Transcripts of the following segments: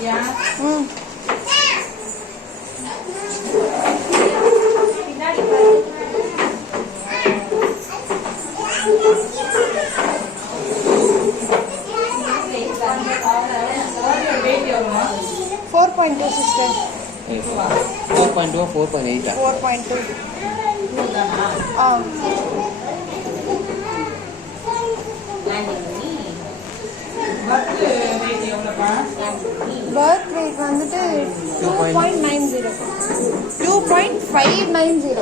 4.2 sister. 4.2 4.8 4.2. Birth weight வந்துட்டு 2.90. 2.590.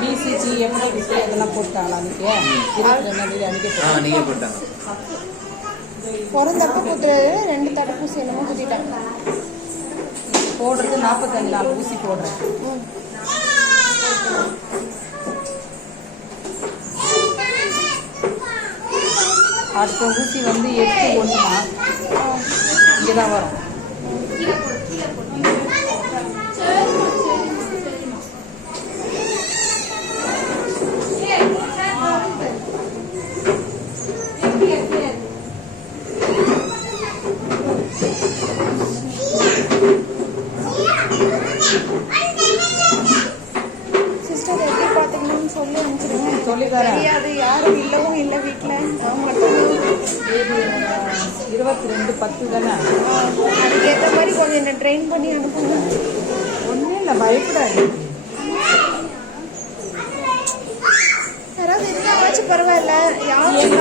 BCG MDBC அதெல்லாம் போட்டாங்களா நீங்க போட்டாங்க. பிறந்தப்ப குத்துறது 2 தடுப்பூசி என்னமோ குத்திட்டாங்க. போடுறது 45 நாள் ஊசி போடுறேன். அடுத்த ஊசி வந்து 8/1 இங்கதான் வரும். சிஸ்டர் எப்படி பாத்தீங்கன்னு சொல்லி அனுப்பிச்சிருங்க. சொல்லித்தரேன். தெரியாது யாரும் இல்லவும் இல்லை வீட்டில். நான் மட்டும் 22/10 தானே. அதுக்கேற்ற மாதிரி கொஞ்சம் என்ன ட்ரெயின் பண்ணி அனுப்புங்க. ஒன்றும் இல்லை, பயப்படாது. யாராவது இருந்தாச்சும் பரவாயில்ல. யாரும்